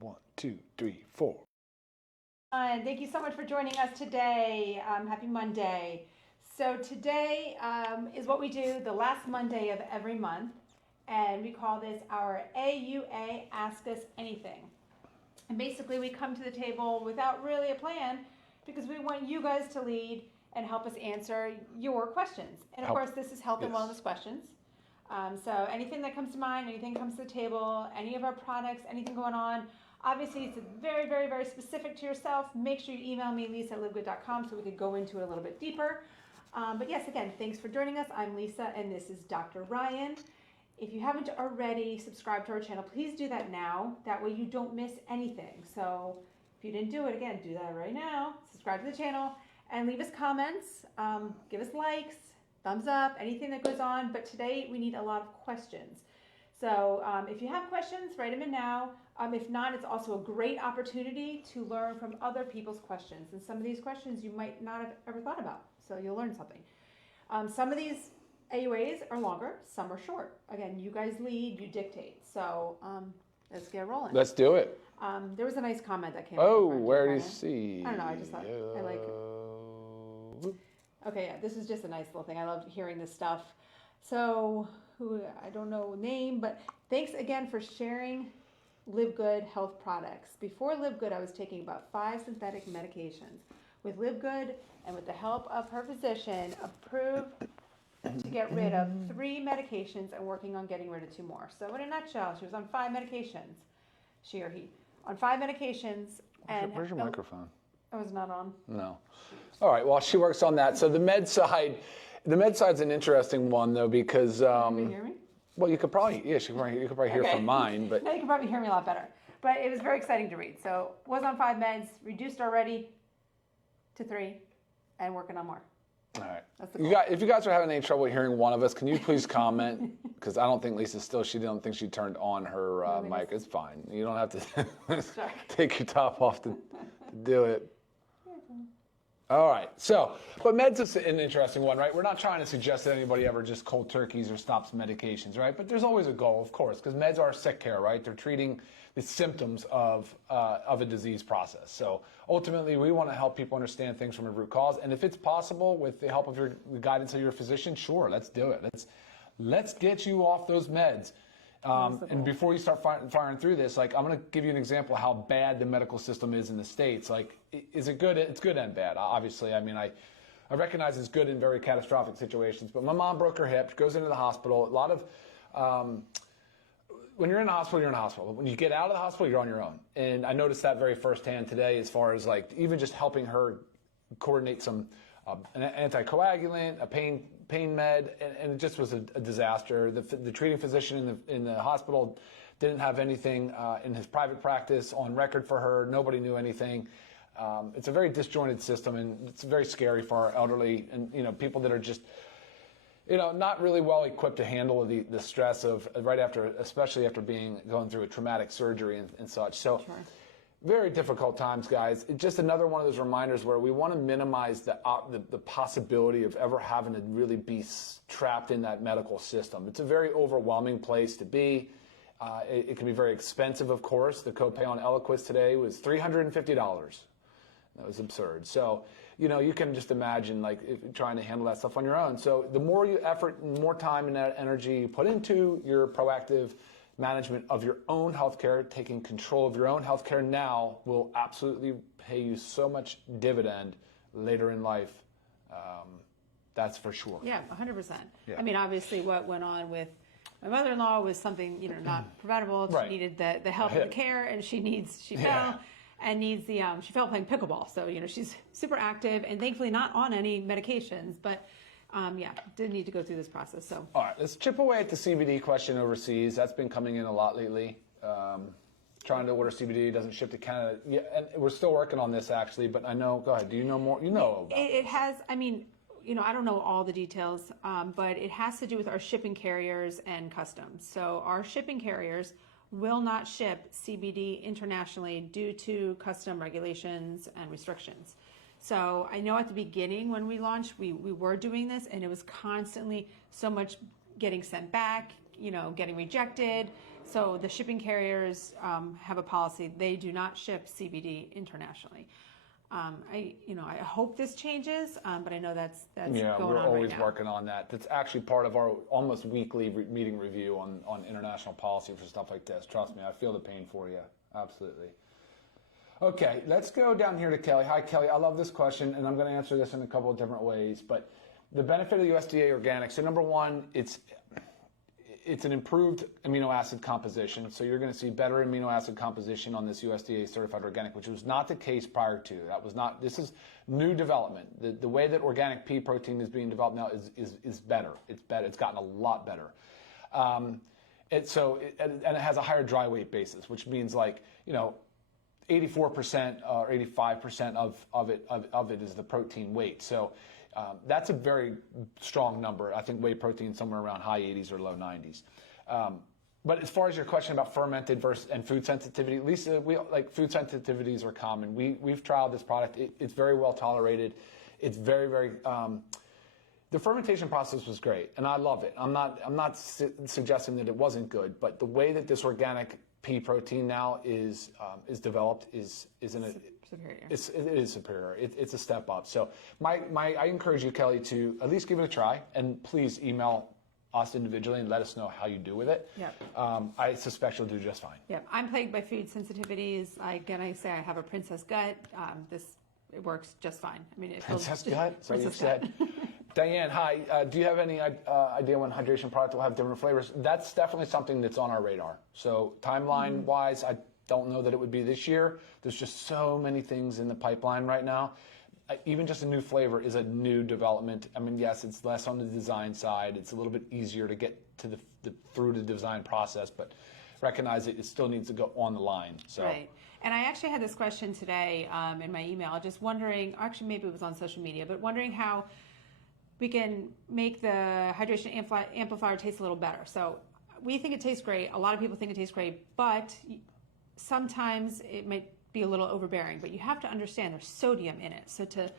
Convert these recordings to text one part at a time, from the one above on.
1, 2, 3, 4. Thank you so much for joining us today. Happy Monday. So today is what we do the last Monday of every month, and we call this our AUA Ask Us Anything. And basically we come to the table without really a plan because we want you guys to lead and help us answer your questions. And of course, this is health and wellness questions. So anything that comes to mind, anything that comes to the table, any of our products, anything going on. Obviously, it's very, very, very specific to yourself. Make sure you email me, lisa@livegood.com, so we could go into it a little bit deeper. But yes, again, thanks for joining us. I'm Lisa, and this is Dr. Ryan. If you haven't already subscribed to our channel, please do that now. That way you don't miss anything. So if you didn't do it, again, do that right now. Subscribe to the channel and leave us comments. Give us likes, thumbs up, anything that goes on. But today we need a lot of questions. So if you have questions, write them in now. If not, it's also a great opportunity to learn from other people's questions. And some of these questions you might not have ever thought about. So you'll learn something. Some of these AUAs are longer, some are short. Again, you guys lead, you dictate. So let's get rolling. Let's do it. There was a nice comment that came Oh, up. where do you see? I don't know, I just thought, I like it. Okay, yeah, this is just a nice little thing. I love hearing this stuff. So, I don't know name, but thanks again for sharing Live Good health products. Before Live Good, I was taking about 5 synthetic medications. With Live Good and with the help of her physician, approved to get rid of 3 medications and working on getting rid of 2 more. So in a nutshell, she was on 5 medications, she or he, on 5 medications. Where's your microphone? I was not on. No. All right, well, she works on that. So the med side's an interesting one, though, because... Can you hear me? Well, you could probably hear from mine, but... Now you can probably hear me a lot better. But it was very exciting to read. So was on 5 meds, reduced already to 3, and working on more. All right. That's the goal. If you guys are having any trouble hearing one of us, can you please comment? Because I don't think Lisa's still, she didn't think she turned on her mic. It's fine. You don't have to take your top off to do it. All right. So, but meds is an interesting one, right? We're not trying to suggest that anybody ever just cold turkeys or stops medications, right? But there's always a goal, of course, because meds are sick care, right? They're treating the symptoms of a disease process. So ultimately, we want to help people understand things from a root cause. And if it's possible, with the help of the guidance of your physician, sure, let's do it. Let's get you off those meds. And before you start firing through this, like, I'm going to give you an example of how bad the medical system is in the States. Like, is it good? It's good and bad, obviously. I mean, I recognize it's good in very catastrophic situations, but my mom broke her hip, goes into the hospital. A lot of, when you're in the hospital, you're in the hospital. When you get out of the hospital, you're on your own. And I noticed that very firsthand today, as far as, like, even just helping her coordinate some an anticoagulant, a pain med, and it just was a disaster. The treating physician in the hospital didn't have anything in his private practice on record for her. Nobody knew anything. It's a very disjointed system, and it's very scary for our elderly and people that are just not really well equipped to handle the stress of right after, especially after going through a traumatic surgery and such. So. Sure. Very difficult times, guys. It's just another one of those reminders where we want to minimize the possibility of ever having to really be trapped in that medical system. It's a very overwhelming place to be. It can be very expensive, of course. The copay on Eliquis today was $350. That was absurd. So, you can just imagine, like, trying to handle that stuff on your own. So the more effort and more time and energy you put into your proactive management of your own healthcare, taking control of your own healthcare now will absolutely pay you so much dividend later in life. That's for sure. Yeah, 100%. Yeah. I mean, obviously what went on with my mother-in-law was something, not preventable. Right. She needed the help and the care, and she fell and needs she fell playing pickleball. So, she's super active and thankfully not on any medications, but did need to go through this process. So, all right, let's chip away at the CBD question overseas. That's been coming in a lot lately. Trying to order CBD, doesn't ship to Canada. Yeah, and we're still working on this, actually. But I know. Go ahead. Do you know more? You know about it has. I mean, I don't know all the details, but it has to do with our shipping carriers and customs. So our shipping carriers will not ship CBD internationally due to custom regulations and restrictions. So I know at the beginning when we launched, we were doing this, and it was constantly so much getting sent back, getting rejected. So the shipping carriers have a policy; they do not ship CBD internationally. I hope this changes, but I know that's yeah, going we're on always right now. working on that. That's actually part of our almost weekly meeting review on international policy for stuff like this. Trust me, I feel the pain for you. Absolutely. Okay, let's go down here to Kelly. Hi, Kelly. I love this question, and I'm going to answer this in a couple of different ways. But the benefit of the USDA organic. So number one, it's an improved amino acid composition. So you're going to see better amino acid composition on this USDA certified organic, which was not the case prior to. That was not. This is new development. The way that organic pea protein is being developed now is better. It's better. It's gotten a lot better. And it has a higher dry weight basis, which means 84% or 85% of it is the protein weight. So that's a very strong number. I think whey protein somewhere around high 80s or low 90s. But as far as your question about fermented and food sensitivity, Lisa, food sensitivities are common. We've trialed this product. It's very well tolerated. It's very, very. The fermentation process was great, and I love it. I'm not suggesting that it wasn't good, but the way that this organic pea protein now is developed is Superior. It is superior. It's a step up. So I encourage you, Kelly, to at least give it a try, and please email us individually and let us know how you do with it. Yep. I suspect you'll do just fine. Yep. I'm plagued by food sensitivities. I say I have a princess gut. It works just fine. I mean, Princess gut. So you Princess said. Diane, hi. Do you have any idea when hydration product will have different flavors? That's definitely something that's on our radar. So timeline-wise, I don't know that it would be this year. There's just so many things in the pipeline right now. Even just a new flavor is a new development. I mean, yes, it's less on the design side. It's a little bit easier to get to through the design process, but recognize it still needs to go on the line. So. Right. And I actually had this question today in my email, just wondering, actually maybe it was on social media, but wondering how we can make the hydration amplifier taste a little better. So we think it tastes great. A lot of people think it tastes great, but sometimes it might be a little overbearing. But you have to understand there's sodium in it. So to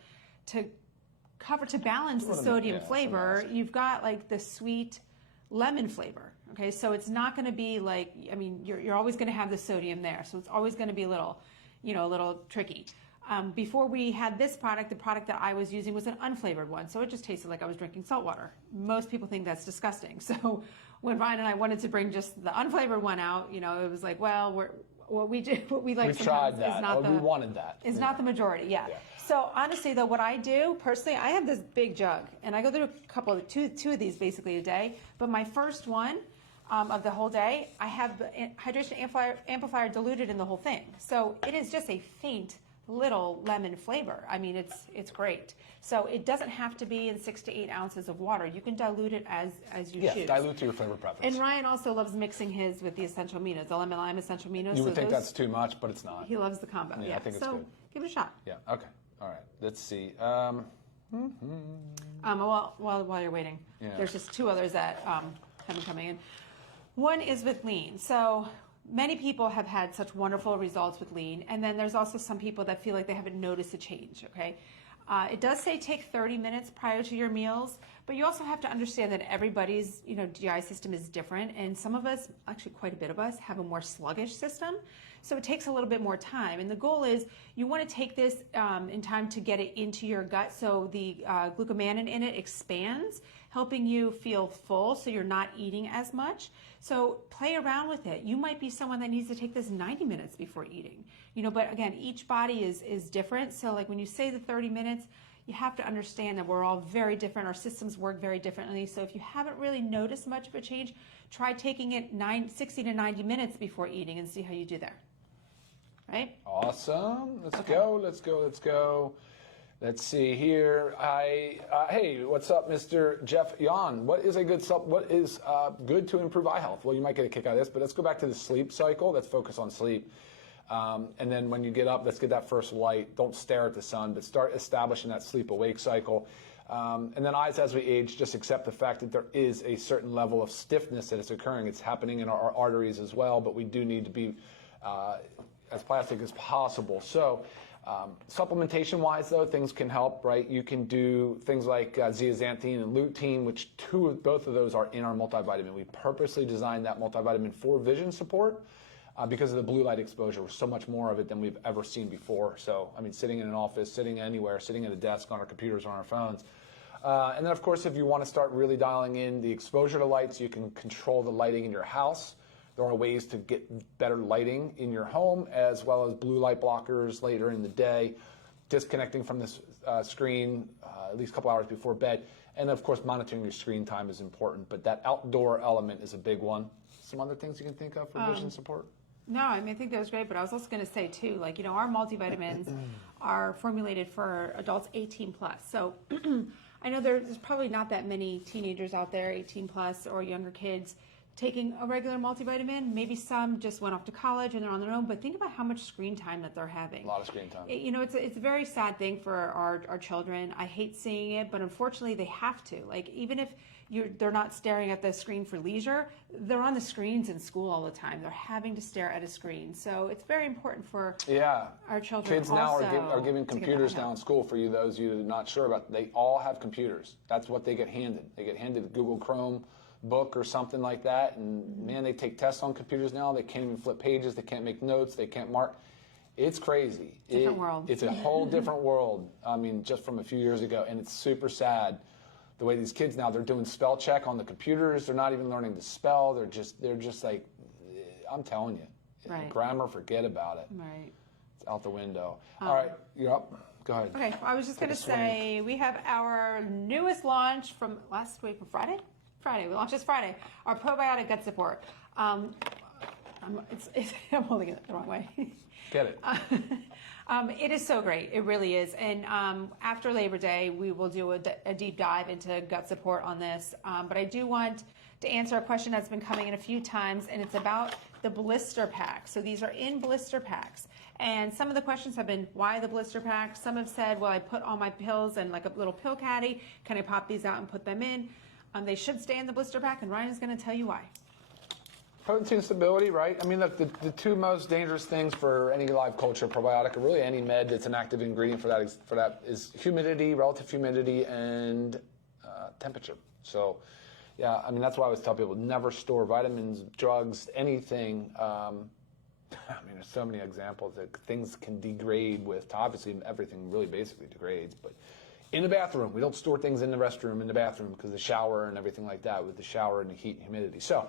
balance the sodium flavor, you've got like the sweet lemon flavor. Okay, so it's not going to be you're always going to have the sodium there. So it's always going to be a little tricky. Before we had this product, the product that I was using was an unflavored one, so it just tasted like I was drinking salt water. Most people think that's disgusting. So when Ryan and I wanted to bring just the unflavored one out, it was like, well, what we like we tried that. Is not we wanted that. Is not the majority. Yeah. So honestly, though, what I do personally, I have this big jug, and I go through two of these basically a day. But my first one of the whole day, I have the hydration amplifier diluted in the whole thing. So it is just a faint little lemon flavor. I mean, it's great. So it doesn't have to be in 6 to 8 ounces of water. You can dilute it as you choose. Yeah, dilute to your flavor preference. And Ryan also loves mixing his with the essential aminos, the lemon lime essential aminos. You would think that's too much, but it's not. He loves the combo. Yeah, I think it's good. Give it a shot. Yeah. Okay. All right. Let's see. While you're waiting, there's just two others that have been coming in. One is with lean. So many people have had such wonderful results with lean, and then there's also some people that feel like they haven't noticed a change, okay? It does say take 30 minutes prior to your meals, but you also have to understand that everybody's GI system is different, and some of us, actually quite a bit of us, have a more sluggish system, so it takes a little bit more time. And the goal is you want to take this in time to get it into your gut so the glucomannan in it expands, helping you feel full so you're not eating as much. So play around with it. You might be someone that needs to take this 90 minutes before eating. But again, each body is different. So like when you say the 30 minutes, you have to understand that we're all very different. Our systems work very differently. So if you haven't really noticed much of a change, try taking it 60 to 90 minutes before eating and see how you do there. Right? Awesome. Let's go. Let's see here. Hey, what's up, Mr. Jeff Yon? What is good to improve eye health? Well, you might get a kick out of this, but let's go back to the sleep cycle. Let's focus on sleep. And then when you get up, let's get that first light. Don't stare at the sun, but start establishing that sleep-awake cycle. And then eyes, as we age, just accept the fact that there is a certain level of stiffness that is occurring. It's happening in our arteries as well, but we do need to be as plastic as possible. So supplementation-wise, though, things can help, right? You can do things like zeaxanthin and lutein, which both of those are in our multivitamin. We purposely designed that multivitamin for vision support because of the blue light exposure. So much more of it than we've ever seen before. So, I mean, sitting in an office, sitting anywhere, sitting at a desk, on our computers, on our phones. And then, of course, if you want to start really dialing in the exposure to lights, you can control the lighting in your house. There are ways to get better lighting in your home, as well as blue light blockers later in the day, disconnecting from this screen at least a couple hours before bed. And, of course, monitoring your screen time is important. But that outdoor element is a big one. Some other things you can think of for vision support? No, I mean, I think that was great, but I was also going to say, too, like, our multivitamins are formulated for adults 18 plus. So I know there's probably not that many teenagers out there, 18 plus or younger kids, taking a regular multivitamin. Maybe some just went off to college and they're on their own, but think about how much screen time that they're having. A lot of screen time. It's a very sad thing for our children. I hate seeing it, but unfortunately they have to. Like, even if they're not staring at the screen for leisure, they're on the screens in school all the time. They're having to stare at a screen. So it's very important for our children. Kids now are given computers now in school. For those of you not sure about, they all have computers. That's what they get handed. They get handed a Google Chrome book or something like that, and man, they take tests on computers now. They can't even flip pages. They can't make notes. They can't mark. It's crazy. Different world. It's a whole different world. I mean, just from a few years ago, and it's super sad the way these kids now, they're doing spell check on the computers. They're not even learning to spell. They're just like, I'm telling you, right. Grammar, forget about it. Right. It's out the window. All right, you're up. Go ahead. Okay, I was just going to say we have our newest launch from last week, Friday. We launched this Friday. Our probiotic gut support. I'm holding it the wrong way. Get it. It is so great. It really is. And after Labor Day, we will do a deep dive into gut support on this. But I do want to answer a question that's been coming in a few times, and it's about the blister packs. So these are in blister packs. And some of the questions have been, why the blister packs? Some have said, well, I put all my pills in like a little pill caddy. Can I pop these out and put them in? They should stay in the blister pack, and Ryan is going to tell you why. Potency and stability, right? I mean, look, the two most dangerous things for any live culture probiotic, or really any med that's an active ingredient for that is humidity, relative humidity, and temperature. So, yeah, I mean, that's why I always tell people, never store vitamins, drugs, anything. I mean, there's so many examples that things can degrade with, obviously everything really basically degrades, but in the bathroom, we don't store things in the restroom, in the bathroom, because the shower and everything like that, with the shower and the heat and humidity. So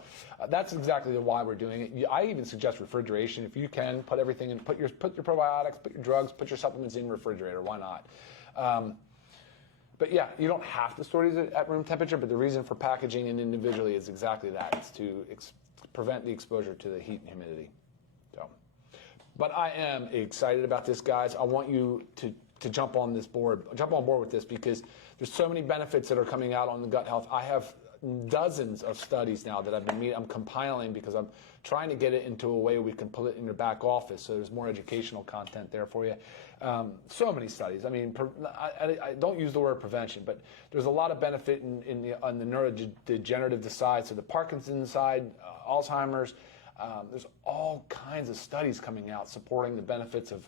that's exactly why we're doing it. I even suggest refrigeration. If you can, put everything in, put your probiotics, put your drugs, put your supplements in the refrigerator. Why not? But yeah, you don't have to store these at room temperature, but the reason for packaging and individually is exactly that. It's to prevent the exposure to the heat and humidity. So, but I am excited about this, guys. I want you to jump on board with this, because there's so many benefits that are coming out on the gut health. I have dozens of studies now that I'm compiling, because I'm trying to get it into a way we can put it in your back office, so there's more educational content there for you. So many studies. I mean, I don't use the word prevention, but there's a lot of benefit on the neurodegenerative side, so the Parkinson's side, Alzheimer's. There's all kinds of studies coming out supporting the benefits of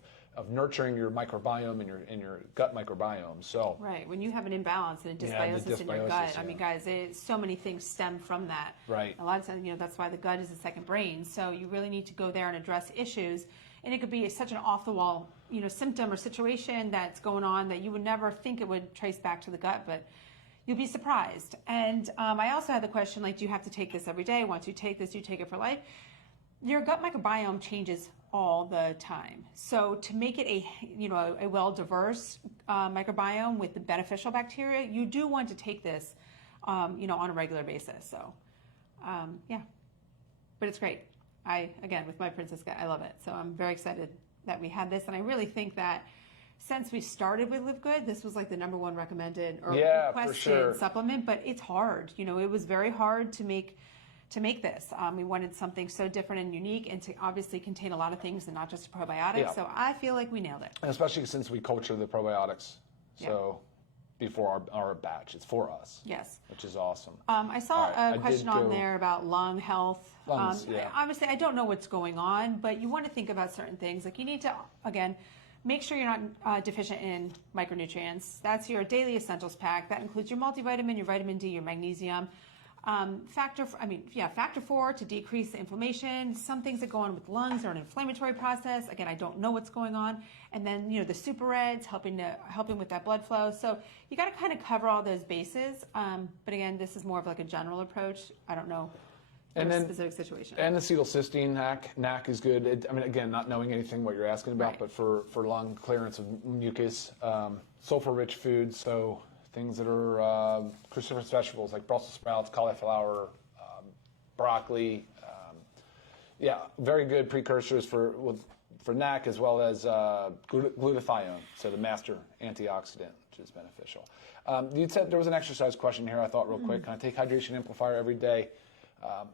nurturing your microbiome and your gut microbiome. So right, when you have an imbalance and a dysbiosis in your gut, I mean, guys, so many things stem from that. Right. A lot of times, that's why the gut is the second brain. So you really need to go there and address issues. And it could be such an off-the-wall, symptom or situation that's going on that you would never think it would trace back to the gut, but you'll be surprised. And I also had the question, like, do you have to take this every day? Once you take this, you take it for life. Your gut microbiome changes all the time. So to make it a well-diverse microbiome with the beneficial bacteria, you do want to take this, on a regular basis. So, yeah, but it's great. Again, with my Princess Gut, I love it. So I'm very excited that we had this, and I really think that since we started with Live Good, this was like the #1 recommended or requested supplement. But it's hard. It was very hard to make this. We wanted something so different and unique, and to obviously contain a lot of things and not just a probiotic. Yeah. So I feel like we nailed it. And especially since we culture the probiotics. So before our batch. It's for us. Yes. Which is awesome. I saw a question on there about lung health. Lungs, yeah. Obviously, I don't know what's going on, but you want to think about certain things. Like you need to, again, make sure you're not deficient in micronutrients. That's your daily essentials pack. That includes your multivitamin, your vitamin D, your magnesium. Factor 4 to decrease the inflammation. Some things that go on with lungs are an inflammatory process. Again, I don't know what's going on. And then, the super reds helping with that blood flow. So you got to kind of cover all those bases. But again, this is more of like a general approach. I don't know. In a specific situation. And acetylcysteine, NAC is good. Again, not knowing anything what you're asking about, right. But for lung clearance of mucus, sulfur-rich foods, so things that are cruciferous vegetables like Brussels sprouts, cauliflower, broccoli. Very good precursors for NAC as well as glutathione, so the master antioxidant, which is beneficial. You said there was an exercise question here I thought real quick. Can I take Hydration Amplifier every day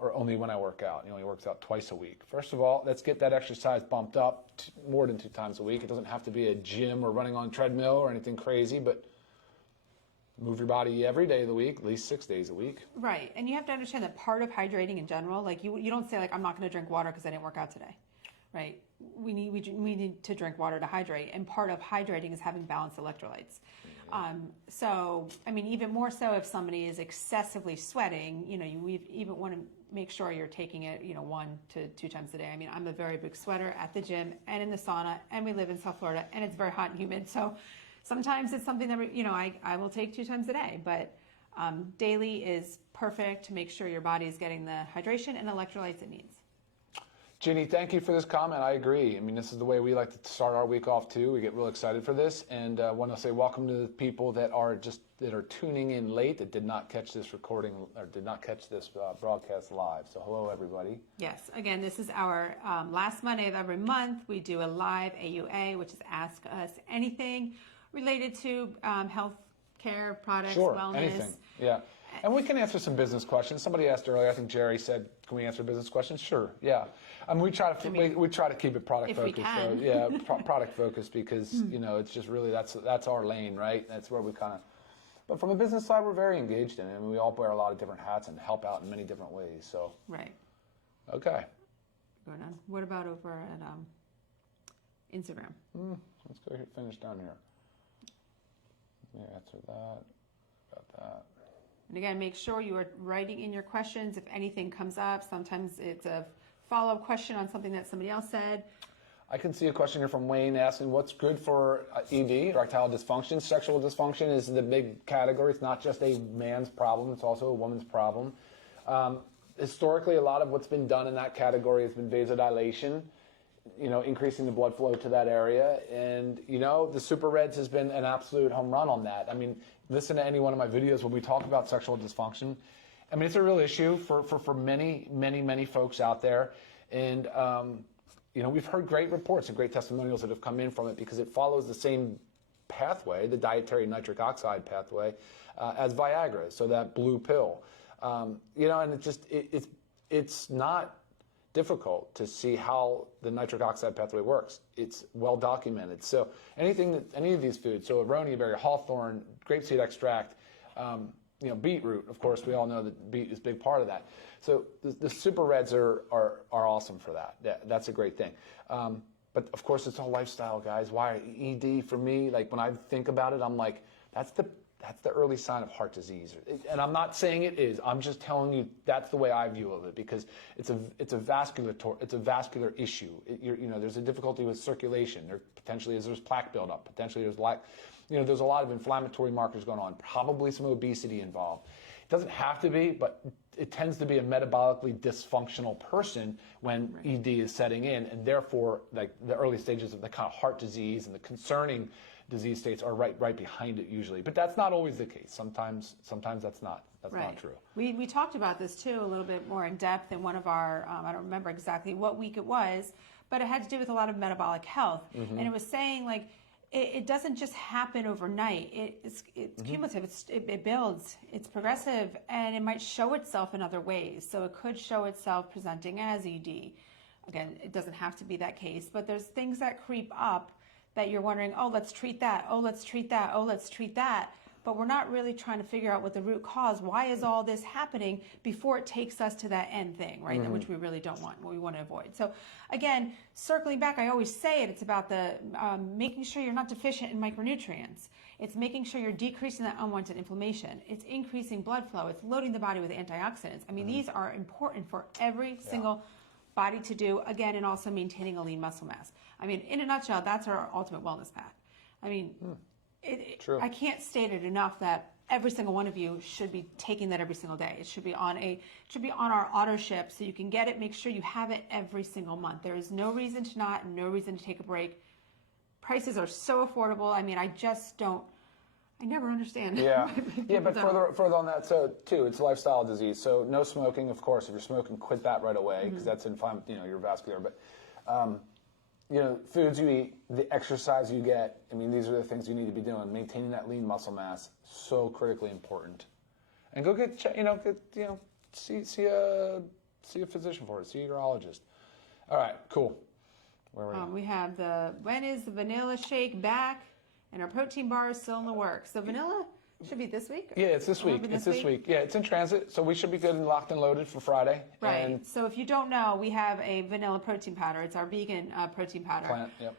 or only when I work out? He only works out twice a week. First of all, let's get that exercise bumped up to more than 2 times a week. It doesn't have to be a gym or running on a treadmill or anything crazy, but move your body every day of the week, at least 6 days a week. Right, and you have to understand that part of hydrating in general, like you don't say like, I'm not going to drink water because I didn't work out today, right? We need to drink water to hydrate, and part of hydrating is having balanced electrolytes. Even more so if somebody is excessively sweating, you even want to make sure you're taking it, 1 to 2 times a day. I'm a very big sweater at the gym and in the sauna, and we live in South Florida, and it's very hot and humid, so sometimes it's something that, I will take 2 times a day, but daily is perfect to make sure your body is getting the hydration and electrolytes it needs. Ginny, thank you for this comment. I agree. This is the way we like to start our week off too. We get real excited for this, and I want to say welcome to the people that are tuning in late that did not catch this recording or did not catch this broadcast live. So hello, everybody. Yes. Again, this is our last Monday of every month. We do a live AUA, which is Ask Us Anything related to health care products, wellness. Anything. Yeah. And we can answer some business questions. Somebody asked earlier, I think Jerry said, can we answer business questions? Sure, yeah. We try to keep it product focused. Can. So, yeah, product focused because, it's just really, that's our lane, right? That's where we kind of, but from a business side, we're very engaged in it. We all wear a lot of different hats and help out in many different ways, so. Right. Okay. Going on. What about over at Instagram? Let's go finish down here. Yeah, answer that, got that. And again, make sure you are writing in your questions if anything comes up. Sometimes it's a follow-up question on something that somebody else said. I can see a question here from Wayne asking what's good for ED, erectile dysfunction. Sexual dysfunction is the big category. It's not just a man's problem. It's also a woman's problem. Historically, a lot of what's been done in that category has been vasodilation, increasing the blood flow to that area. And, the Super Reds has been an absolute home run on that. Listen to any one of my videos when we talk about sexual dysfunction. It's a real issue for many, many, many folks out there. And, we've heard great reports and great testimonials that have come in from it because it follows the same pathway, the dietary nitric oxide pathway, as Viagra, so that blue pill. And it's not difficult to see how the nitric oxide pathway works. It's well documented. So any of these foods, so aronia berry, hawthorn, grapeseed extract, beetroot, of course, we all know that beet is a big part of that. So the Super Reds are awesome for that. That's a great thing. But of course, it's all lifestyle, guys. Why ED for me? Like when I think about it, I'm like, that's the early sign of heart disease. And I'm not saying it is. I'm just telling you that's the way I view it because it's a vascular issue. There's a difficulty with circulation. There's plaque buildup. Potentially there's a lot of inflammatory markers going on. Probably some obesity involved. It doesn't have to be, but it tends to be a metabolically dysfunctional person when ED is setting in, and therefore, like the early stages of the kind of heart disease and the concerning disease states are right behind it usually. But that's not always the case. Sometimes that's not true. We talked about this too a little bit more in depth in one of our, I don't remember exactly what week it was, but it had to do with a lot of metabolic health. And it was saying like, it doesn't just happen overnight. It's cumulative. It builds. It's progressive, and it might show itself in other ways. So it could show itself presenting as ED. Again, it doesn't have to be that case, but there's things that creep up that you're wondering, oh, let's treat that. Oh, let's treat that. Oh, let's treat that. but we're not really trying to figure out what the root cause, why is all this happening before it takes us to that end thing, right? Which we really don't want, what we want to avoid. So again, circling back, I always say it, it's about the making sure you're not deficient in micronutrients. It's making sure you're decreasing that unwanted inflammation. It's increasing blood flow. It's loading the body with antioxidants. I mean, these are important for every single body to do, again, and also maintaining a lean muscle mass. I mean, in a nutshell, that's our ultimate wellness path. I mean, True. I can't state it enough that every single one of you should be taking that every single day. It should be on our auto ship so you can get it, make sure you have it every single month. There is no reason to not, and no reason to take a break. Prices are so affordable. I mean, I never understand. Yeah, yeah, but further on that, so too, it's a lifestyle disease. So no smoking, of course. If you're smoking, quit that right away because that's your vascular. But foods you eat, the exercise you get. I mean, these are the things you need to be doing. Maintaining that lean muscle mass, so critically important. And go see a physician for it. See a urologist. All right, cool. Where were we? We have when is the vanilla shake back? And our protein bar is still in the works. So vanilla should be this week? Yeah, it's this week. It's this week. Yeah, it's in transit, so we should be good and locked and loaded for Friday. Right. And so if you don't know, we have a vanilla protein powder. It's our vegan protein powder. Plant, yep.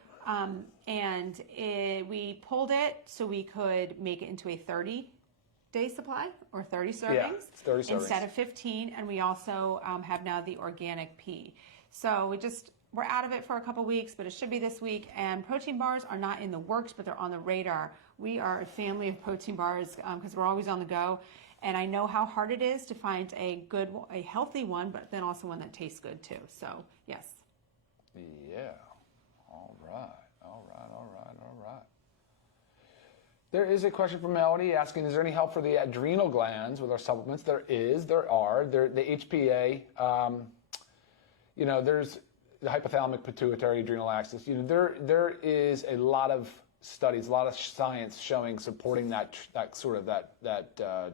We pulled it so we could make it into a 30-day supply or 30 servings. Yeah, it's 30 servings. Instead of 15. And we also have now the organic pea. So we're out of it for a couple weeks, but it should be this week. And protein bars are not in the works, but they're on the radar. We are a family of protein bars because we're always on the go. And I know how hard it is to find a healthy one, but then also one that tastes good too. So, yes. Yeah. All right. There is a question from Melody asking, is there any help for the adrenal glands with our supplements? There are. The HPA, there's the hypothalamic pituitary adrenal axis. There is a lot of studies, a lot of science supporting that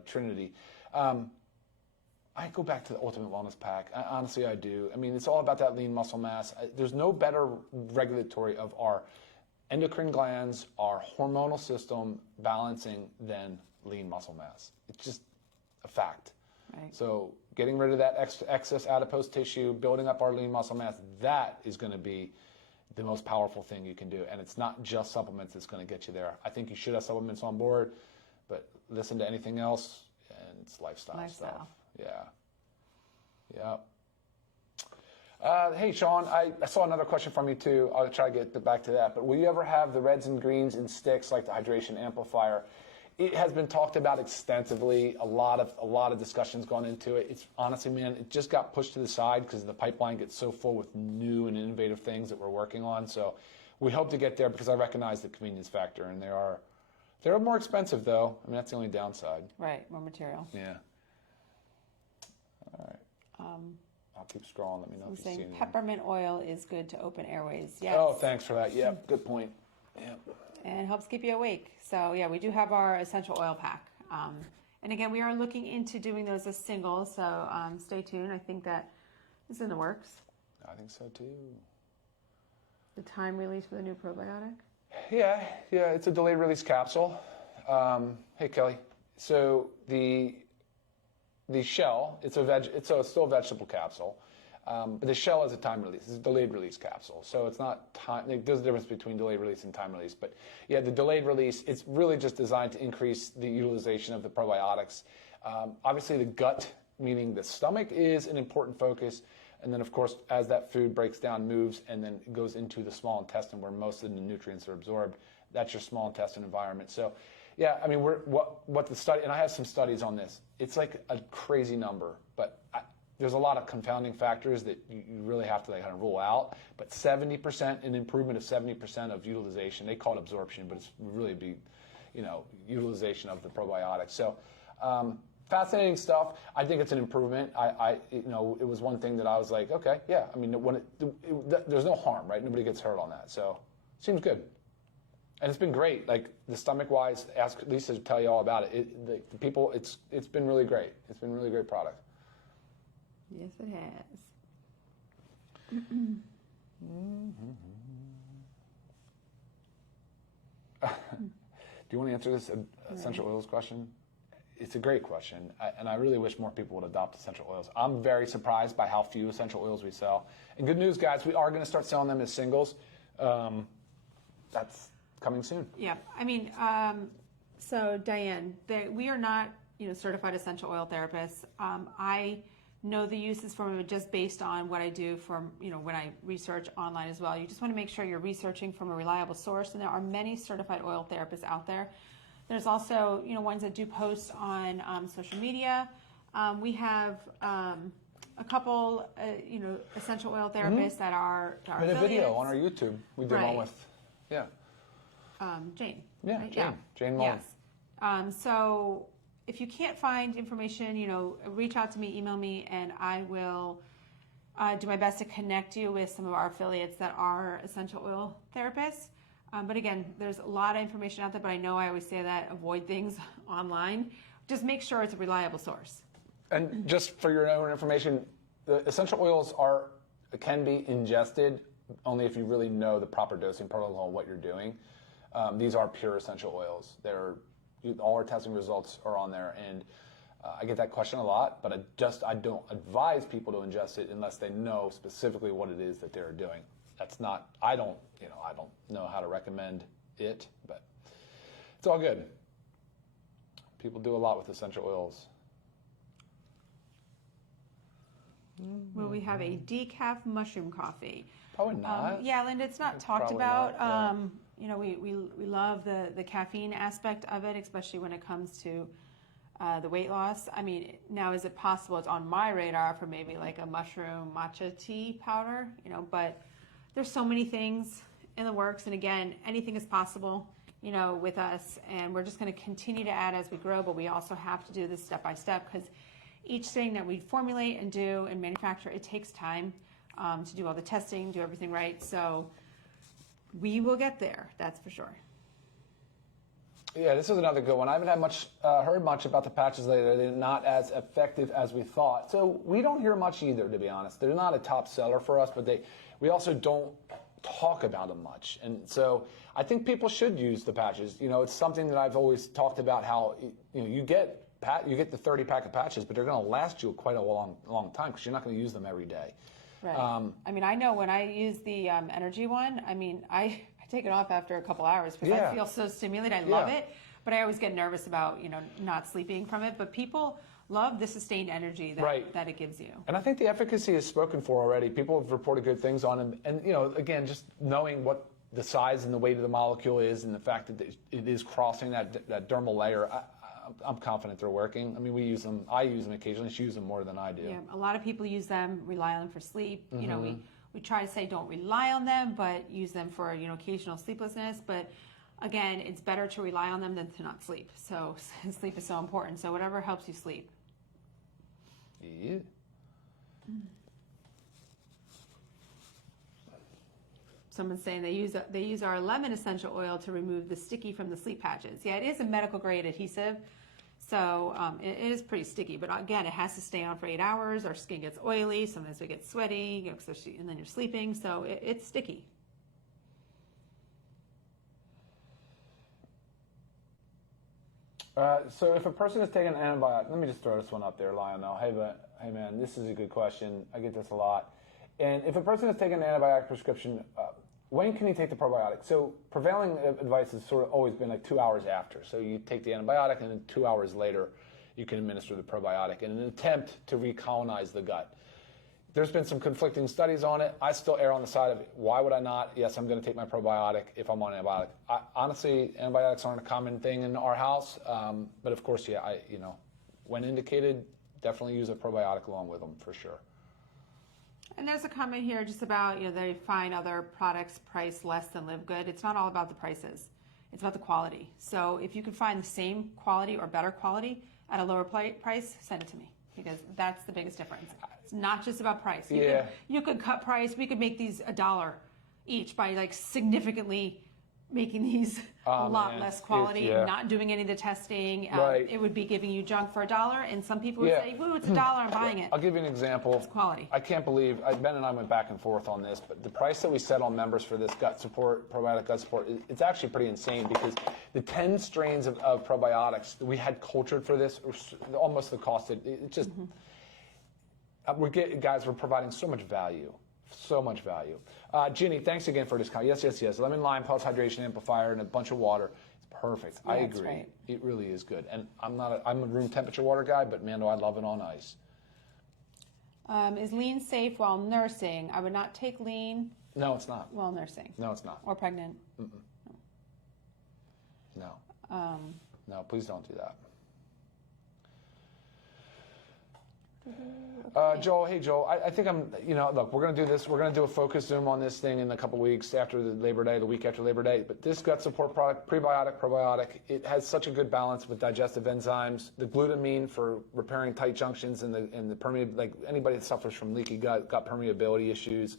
trinity. I go back to the Ultimate Wellness Pack. Honestly, I do. I mean, it's all about that lean muscle mass. There's no better regulatory of our endocrine glands, our hormonal system balancing than lean muscle mass. It's just a fact. Right. So getting rid of that excess adipose tissue, building up our lean muscle mass, that is going to be the most powerful thing you can do. And it's not just supplements that's going to get you there. I think you should have supplements on board, but listen to anything else, and it's lifestyle stuff. Yeah. Hey, Sean, I saw another question from you, too. I'll try to get back to that. But will you ever have the reds and greens in sticks like the hydration amplifier? It has been talked about extensively. A lot of discussions gone into it. It's honestly, man, it just got pushed to the side because the pipeline gets so full with new and innovative things that we're working on. So we hope to get there because I recognize the convenience factor, and they're more expensive though. I mean, that's the only downside. Right, more material. Yeah. All right. I'll keep scrolling. Let me know if you see anything. Peppermint oil is good to open airways. Yes. Oh, thanks for that. Yeah, good point. Yeah. And helps keep you awake. So yeah, we do have our essential oil pack. And again, we are looking into doing those as singles. So stay tuned. I think that is in the works. I think so too. The time release for the new probiotic. Yeah. It's a delayed release capsule. Hey, Kelly. So the shell, it's still a vegetable capsule, but the shell is a time release. It's a delayed release capsule. So it's not time, there's a difference between delayed release and time release. But yeah, the delayed release, it's really just designed to increase the utilization of the probiotics. Obviously the gut, meaning the stomach, is an important focus. And then of course, as that food breaks down, moves, and then goes into the small intestine where most of the nutrients are absorbed, that's your small intestine environment. So yeah, I mean, what the study, and I have some studies on this. It's like a crazy number, but there's a lot of confounding factors that you really have to kind of rule out. But 70%, an improvement of 70% of utilization. They call it absorption, but it's really utilization of the probiotics. So fascinating stuff. I think it's an improvement. It was one thing that I was like, okay, yeah. I mean, there's no harm, right? Nobody gets hurt on that, so seems good. And it's been great. Like the stomach-wise, ask Lisa to tell you all about it. The people, it's been really great. It's been a really great product. Yes, it has. you want to answer this essential oils question? It's a great question, and I really wish more people would adopt essential oils. I'm very surprised by how few essential oils we sell. And good news, guys, we are going to start selling them as singles. That's coming soon. Yeah, I mean, so Diane, we are not, certified essential oil therapists. I know the uses from it just based on what I do from, when I research online as well. You just want to make sure you're researching from a reliable source, and there are many certified oil therapists out there. There's also, ones that do post on social media. We have a couple, essential oil therapists that are We did a video on our YouTube. We did one with, Jane. Yeah, right? Jane. Jane Mullen. Yes. So if you can't find information, reach out to me, email me, and I will do my best to connect you with some of our affiliates that are essential oil therapists. But again, there's a lot of information out there, but I know I always say that, avoid things online. Just make sure it's a reliable source. And just for your own information, the essential oils can be ingested only if you really know the proper dosing protocol and what you're doing. These are pure essential oils. All our testing results are on there, and I get that question a lot, but I don't advise people to ingest it unless they know specifically what it is that they're doing. I don't know how to recommend it, but it's all good. People do a lot with essential oils. Will we have a decaf mushroom coffee? Probably not. Yeah, Linda, it's not talked Probably about. not, yeah. We love the caffeine aspect of it, especially when it comes to the weight loss. I mean, now is it possible it's on my radar for maybe like a mushroom matcha tea powder, but there's so many things in the works. And again, anything is possible, with us. And we're just going to continue to add as we grow, but we also have to do this step by step because each thing that we formulate and do and manufacture, it takes time to do all the testing, do everything right. So we will get there, that's for sure. Yeah, this is another good one. I haven't heard much about the patches lately. They're not as effective as we thought. So we don't hear much either, to be honest. They're not a top seller for us, but we also don't talk about them much. And so I think people should use the patches. It's something that I've always talked about how you get the 30 pack of patches, but they're going to last you quite a long time because you're not going to use them every day. Right. I know when I use the energy one, I take it off after a couple hours because I feel so stimulated. I love it, but I always get nervous about not sleeping from it. But people love the sustained energy that it gives you. And I think the efficacy is spoken for already. People have reported good things on them. And again, just knowing what the size and the weight of the molecule is, and the fact that it is crossing that dermal layer, I'm confident they're working. I mean, we use them. I use them occasionally. She uses them more than I do. Yeah, a lot of people use them, rely on them for sleep. We try to say don't rely on them, but use them for occasional sleeplessness. But again, it's better to rely on them than to not sleep. So sleep is so important. So whatever helps you sleep. Yeah. Someone's saying they use our lemon essential oil to remove the sticky from the sleep patches. Yeah, it is a medical grade adhesive, so it is pretty sticky. But again, it has to stay on for 8 hours. Our skin gets oily. Sometimes we get sweaty, especially, and then you're sleeping, so it's sticky. So if a person is taking an antibiotic, let me just throw this one up there, Lionel. Hey man, this is a good question. I get this a lot. And if a person is taking an antibiotic prescription, when can you take the probiotic? So prevailing advice has sort of always been like 2 hours after. So you take the antibiotic and then 2 hours later you can administer the probiotic in an attempt to recolonize the gut. There's been some conflicting studies on it. I still err on the side of why would I not? Yes, I'm going to take my probiotic if I'm on antibiotic. Honestly, antibiotics aren't a common thing in our house, but of course, when indicated, definitely use a probiotic along with them for sure. And there's a comment here just about, they find other products priced less than Live Good. It's not all about the prices. It's about the quality. So if you can find the same quality or better quality at a lower price, send it to me because that's the biggest difference. It's not just about price. You could cut price. We could make these $1 each by significantly making these a lot man, less quality, yeah. not doing any of the testing. Right. It would be giving you junk for $1, and some people would Yeah. say, "Woo, it's $1, I'm buying it." I'll give you an example. It's quality. I can't believe, Ben and I went back and forth on this, but the price that we set on members for this gut support, probiotic gut support, it's actually pretty insane because the 10 strains of probiotics that we had cultured for this, almost the cost, it just, we're providing so much value. So much value. Ginny, thanks again for this comment. Yes. Lemon lime plus hydration amplifier and a bunch of water. It's perfect. Yeah, I that's agree. right. It really is good. And I'm a room temperature water guy, but man, do I love it on ice. Is lean safe while nursing? I would not take lean No, it's not. while nursing. No, it's not. Or pregnant. No. No, please don't do that. Joel, hey Joel, I think look, we're going to do this. We're going to do a focus Zoom on this thing in a couple weeks after the Labor Day, the week after Labor Day. But this gut support product, prebiotic, probiotic, it has such a good balance with digestive enzymes, the glutamine for repairing tight junctions and the permeability, like anybody that suffers from leaky gut permeability issues,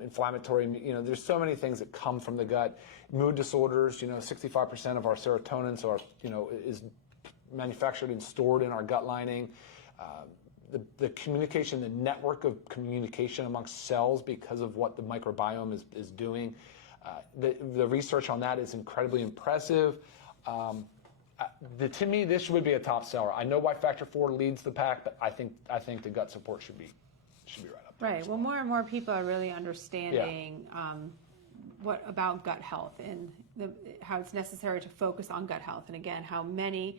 inflammatory, there's so many things that come from the gut. Mood disorders, 65% of our serotonin is manufactured and stored in our gut lining. The communication, the network of communication amongst cells because of what the microbiome is doing. The research on that is incredibly impressive. To me, this would be a top seller. I know why Factor 4 leads the pack, but I think the gut support should be right up there. Right. Well, more and more people are really understanding what about gut health and how it's necessary to focus on gut health. And again, how many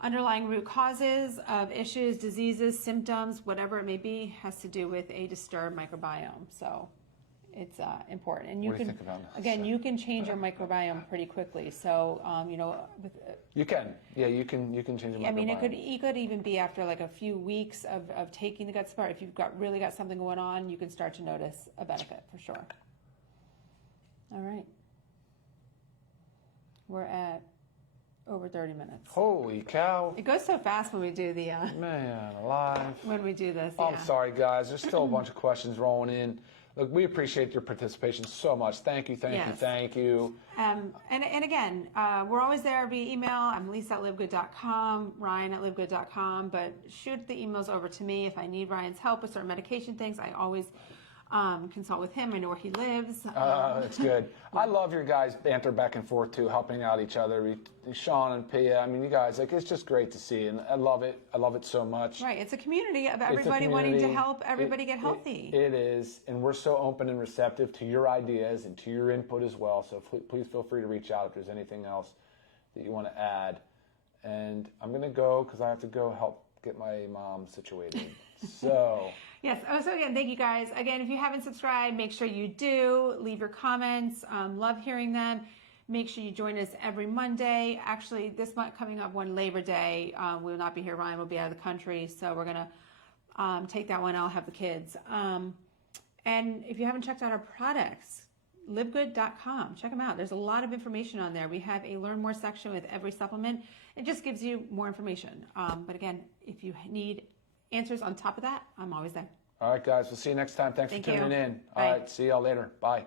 underlying root causes of issues, diseases, symptoms, whatever it may be, has to do with a disturbed microbiome. So it's important. And What do you think about that? again, you can change your microbiome pretty quickly. So, You can. Yeah, you can change your microbiome. I mean, it could even be after like a few weeks of taking the gut support. If you've really got something going on, you can start to notice a benefit for sure. All right. We're at over 30 minutes. Holy cow. It goes so fast when we do the Man alive. when we do this. I'm sorry, guys. There's still a bunch of questions rolling in. Look, we appreciate your participation so much. Thank you. And again, we're always there via email. I'm Lisa@livegood.com, Ryan@livegood.com. But shoot the emails over to me if I need Ryan's help with certain medication things. I always consult with him. I know where he lives. It's good. I love your guys' banter back and forth too, helping out each other. Sean and Pia. I mean, you guys, it's just great to see, and I love it. I love it so much. Right. It's a community of everybody wanting to help everybody get healthy. It is, and we're so open and receptive to your ideas and to your input as well. So please feel free to reach out if there's anything else that you want to add. And I'm going to go because I have to go help get my mom situated. So. Yes. Oh, so again, thank you guys. Again, if you haven't subscribed, make sure you do. Leave your comments. Love hearing them. Make sure you join us every Monday. Actually, this month coming up on Labor Day, we will not be here. Ryan will be out of the country, so we're going to take that one. I'll have the kids. And if you haven't checked out our products, livegood.com. Check them out. There's a lot of information on there. We have a Learn More section with every supplement. It just gives you more information. But again, if you need answers on top of that, I'm always there. All right, guys. We'll see you next time. Thanks for tuning in. All right. See y'all later. Bye.